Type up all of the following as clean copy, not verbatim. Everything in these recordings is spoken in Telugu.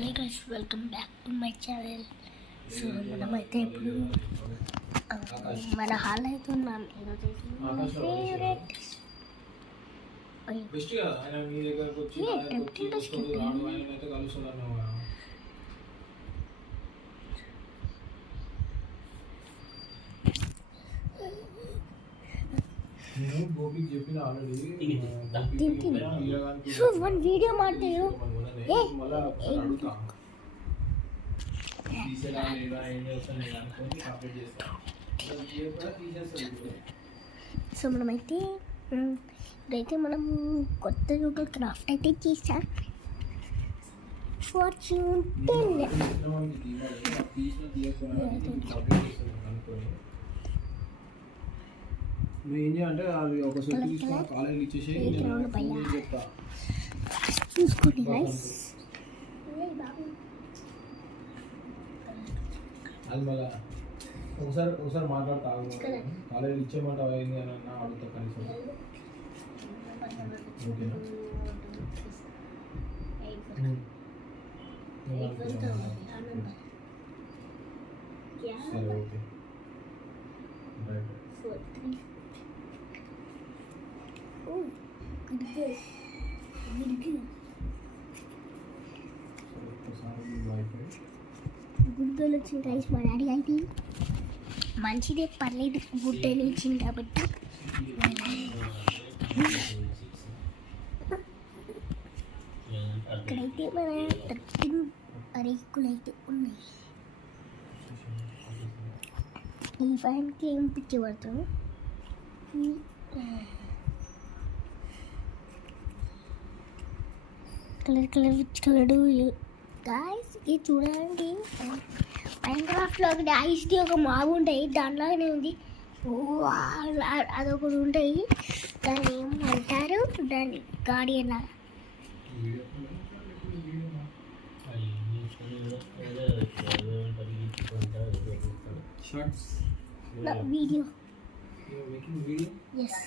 Hello guys, welcome back to my channel. So మనమైతే ఇప్పుడు మన హాల్ అయితే ఉన్నాం. ఫేవరెట్ సో వన్ వీడియో ಮಾಡ್ತೇವೆ. సో మనమైతే ఇప్పుడైతే మనం కొత్తగా ఒక క్రాఫ్ట్ అయితే చేసాం. ఫార్చ్యూన్ 10 అంటే అది ఒక సెట్ తీసుకుని కాలేజీకి ఇచ్చేసి చూసుకోండి గైస్. అది మళ్ళీ ఒకసారి మాట్లాడతా కాలేజీకి ఇచ్చేయమంట అయింది అని అన్న అడుగుతా కనీసం. ఓకేనా సరే ఓకే రైట్. గుడ్డలు వచ్చింది గైస్. మా డాడీ అయితే మంచిదే, పర్లేదు, గుడ్డలు వచ్చింది కాబట్టి. ఇక్కడైతే మన 13 రేకులు అయితే ఉన్నాయి. ఈ ఫ్యాన్కి ఏం పిచ్చి పడుతుంది. కలర్ గాయస్ ఇది చూడండి. మైన్క్రాఫ్ట్లో ఒకటి ఐస్ది ఒక మాబు ఉంటాయి, దాంట్లోనే ఉంది. అదొకటి ఉంటాయి, దాన్ని ఏమంటారు, దాన్ని గార్డియన్ వీడియో. ఎస్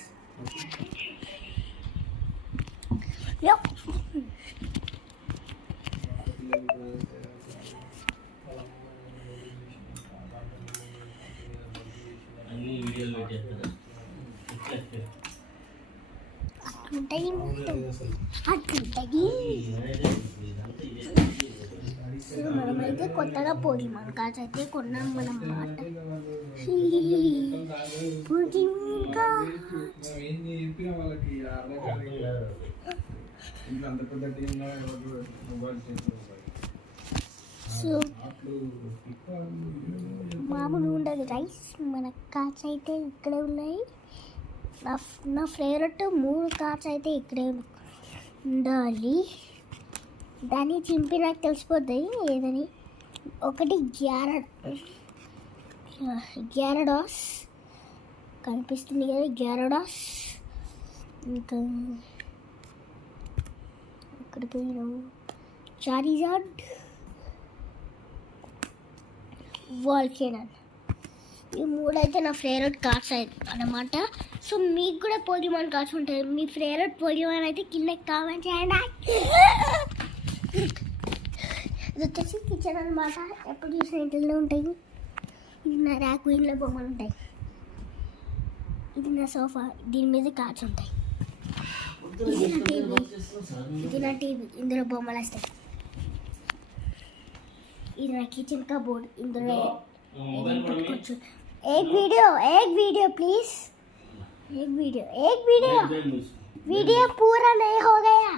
మనమైతే కొత్తగా పొడి మనకాజ్ అయితే కొన్నాం మనం మాట. ఇంకా సో మామూలు ఉండదు రైస్. మన కార్డ్స్ అయితే ఇక్కడే ఉన్నాయి. నా ఫేవరెట్ 3 కార్డ్స్ అయితే ఇక్కడే ఉండాలి. దాన్ని చింపి నాకు తెలిసిపోతాయి ఏదని. ఒకటి గ్యారడాస్ కనిపిస్తుంది కదా, గ్యారడాస్. ఇంకా ఇక్కడికి చారిజార్డ్, వాల్కెనాన్. ఈ 3 అయితే నా ఫేవరెట్ కార్డ్స్ అన్నమాట. సో మీకు కూడా పోలీమాన్ కార్డ్స్ ఉంటాయి. మీ ఫేవరెట్ పోలీమాన్ అయితే కింద కామెంట్ చేయండి. ఇది వచ్చేసి కిచెన్ అనమాట. ఎప్పుడు చూసిన ఇంట్లో ఉంటాయి. ఇది నా ర్యాక్, ఇంట్లో బొమ్మలు ఉంటాయి. ఇది నా సోఫా, దీని మీద కార్డ్స్ ఉంటాయి. ఇది నా టీవీ, ఇందులో బొమ్మలు వస్తాయి. ఇది నా కిచెన్ కబోర్డ్, ఇందులో పెట్టుకోవచ్చు. एक वीडियो प्लीज, एक वीडियो पूरा नहीं हो गया.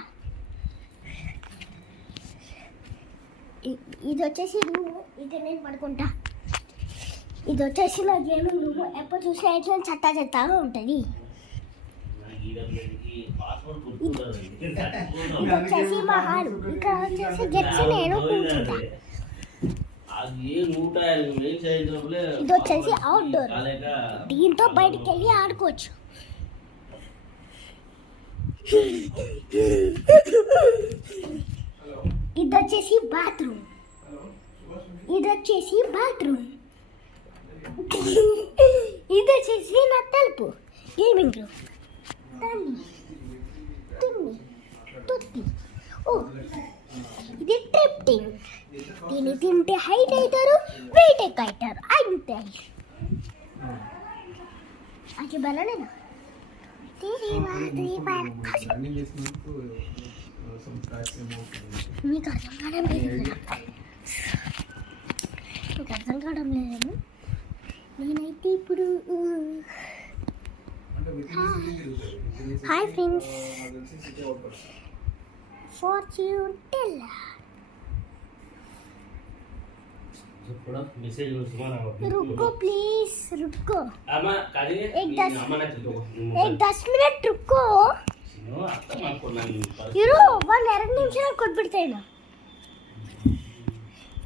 ఇది వచ్చేసి రూమ్, ఇది నేను పడుకుంటా. ఇది వచ్చేసి నా గేమింగ్ రూమ్. ఎప్పుడు చూసినా ఇట్లా చెత్తగా ఉంటుంది. ఇది వచ్చేసి మా హాల్. ఇక్కడ వచ్చేసి గెట్స్ నేను కూర్చుంటా. ఇది వచ్చేసి అవుట్డోర్, దీంతో బయటికి వెళ్ళి ఆడుకోవచ్చు. ఇది వచ్చేసి బాత్రూమ్, ఇది వచ్చేసి నా తలుపు, గేమింగ్ రూమ్. తల్లి తుమ్మి తుత్తి. ఓ ఇది ట్రిప్టింగ్. దీన్ని తింటే హైట్ అవుతారు, వెయిట్ ఎక్కువ అవుతారు అంతే. అది బలనేనా రన్నింగ్ చేసినందుకు some tracks ఏమో మీకు అర్థం కావడం లేదు కదా. మీకు అర్థం కావడం లేదు. నేనైతే ఇప్పుడు హాయ్ ఫ్రెండ్స్, ఫార్చ్యూన్ టెల్లర్. रुको प्लीज रुको, एक 10 मिनट रुको. ఇరు 1-2 నిమిషాలు కొట్టిపెడతాయినా.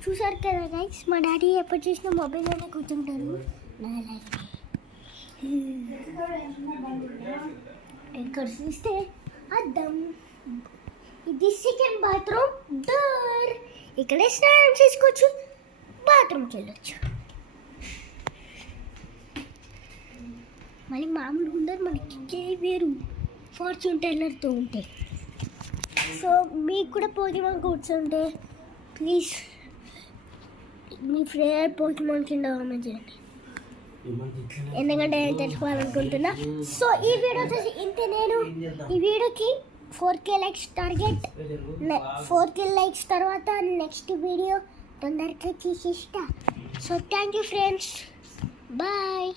చూసారు కదా గైస్, మా డాడీ ఎప్పుడు చూసినా మొబైల్లోనే కూర్చుంటారు. ఇక్కడ చూస్తే అద్దం, ఇది సెకండ్ బాత్రూమ్ డోర్. ఇక్కడే స్నానం చేసుకోవచ్చు, బాత్రూమ్కి వెళ్ళొచ్చు. మళ్ళీ మామూలుగా ఉండదు, మనకి వేరు ఫార్చ్యూన్ టెల్లర్తో ఉంటే. సో మీకు కూడా పోకిమాన్ కూర్చుంటే ప్లీజ్ మీ ఫేవరెట్ పోకిమాన్ కింద కామెంట్ చేయండి, ఎందుకంటే నేను తెలుసుకోవాలనుకుంటున్నా. సో ఈ వీడియో వచ్చేసి ఇంతే. నేను ఈ వీడియోకి 4K likes target. 4K likes తర్వాత నెక్స్ట్ వీడియో తొందరగా తీసిస్తా. So thank you friends, bye.